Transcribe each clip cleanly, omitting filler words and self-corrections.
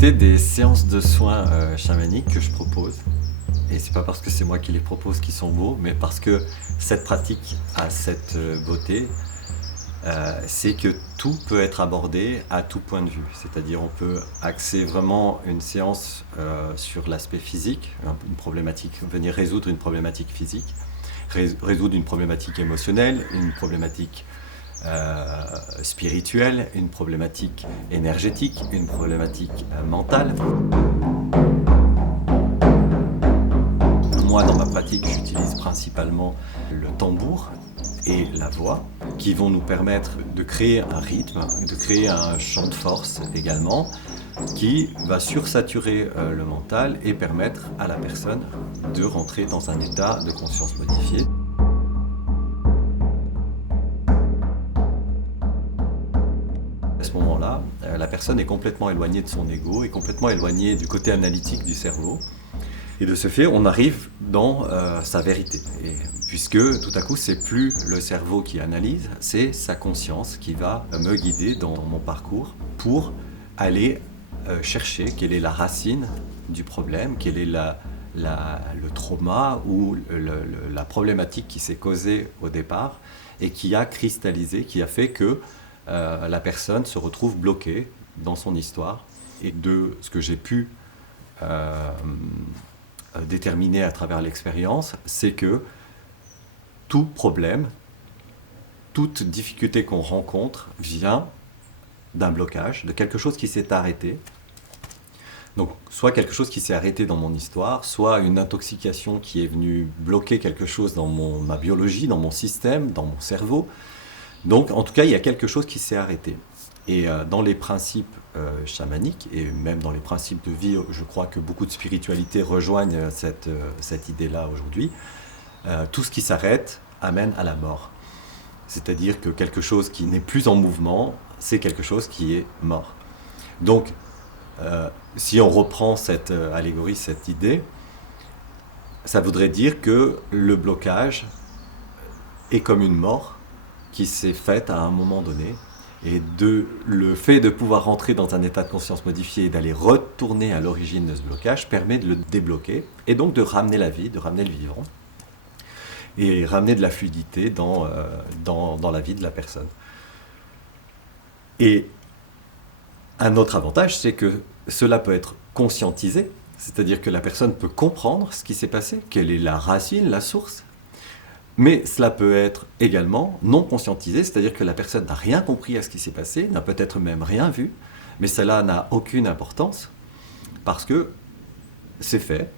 majorité des séances de soins chamaniques que je propose, et c'est pas parce que c'est moi qui les propose qu'ils sont beaux, mais parce que cette pratique a cette beauté, c'est que tout peut être abordé à tout point de vue. C'est-à-dire on peut axer vraiment une séance sur l'aspect physique, une problématique, venir résoudre une problématique physique, résoudre une problématique émotionnelle, une problématique spirituelle, une problématique énergétique, une problématique mentale. Moi, dans ma pratique, j'utilise principalement le tambour et la voix qui vont nous permettre de créer un rythme, de créer un champ de force également qui va sursaturer le mental et permettre à la personne de rentrer dans un état de conscience modifié. À ce moment-là, la personne est complètement éloignée de son ego, est complètement éloignée du côté analytique du cerveau. Et de ce fait, on arrive dans sa vérité. Et puisque tout à coup, c'est plus le cerveau qui analyse, c'est sa conscience qui va me guider dans mon parcours pour aller chercher quelle est la racine du problème, quel est le trauma ou la problématique qui s'est causée au départ et qui a cristallisé, qui a fait que la personne se retrouve bloquée dans son histoire. Et de ce que j'ai pu déterminer à travers l'expérience, c'est que tout problème, toute difficulté qu'on rencontre vient d'un blocage, de quelque chose qui s'est arrêté. Donc, soit quelque chose qui s'est arrêté dans mon histoire, soit une intoxication qui est venue bloquer quelque chose dans ma biologie, dans mon système, dans mon cerveau. Donc, en tout cas, il y a quelque chose qui s'est arrêté. Et dans les principes chamaniques, et même dans les principes de vie, je crois que beaucoup de spiritualités rejoignent cette idée-là aujourd'hui. Tout ce qui s'arrête amène à la mort. C'est-à-dire que quelque chose qui n'est plus en mouvement, c'est quelque chose qui est mort. Donc, si on reprend cette allégorie, cette idée, ça voudrait dire que le blocage est comme une mort qui s'est faite à un moment donné. Et le fait de pouvoir rentrer dans un état de conscience modifié et d'aller retourner à l'origine de ce blocage permet de le débloquer et donc de ramener la vie, de ramener le vivant et ramener de la fluidité dans la vie de la personne. Et un autre avantage, c'est que cela peut être conscientisé, c'est-à-dire que la personne peut comprendre ce qui s'est passé, quelle est la racine, la source. Mais cela peut être également non conscientisé, c'est-à-dire que la personne n'a rien compris à ce qui s'est passé, n'a peut-être même rien vu, mais cela n'a aucune importance, parce que c'est fait,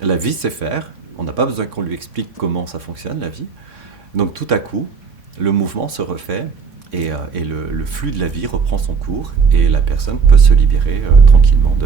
la vie sait faire, on n'a pas besoin qu'on lui explique comment ça fonctionne, la vie. Donc tout à coup, le mouvement se refait, et le flux de la vie reprend son cours, et la personne peut se libérer tranquillement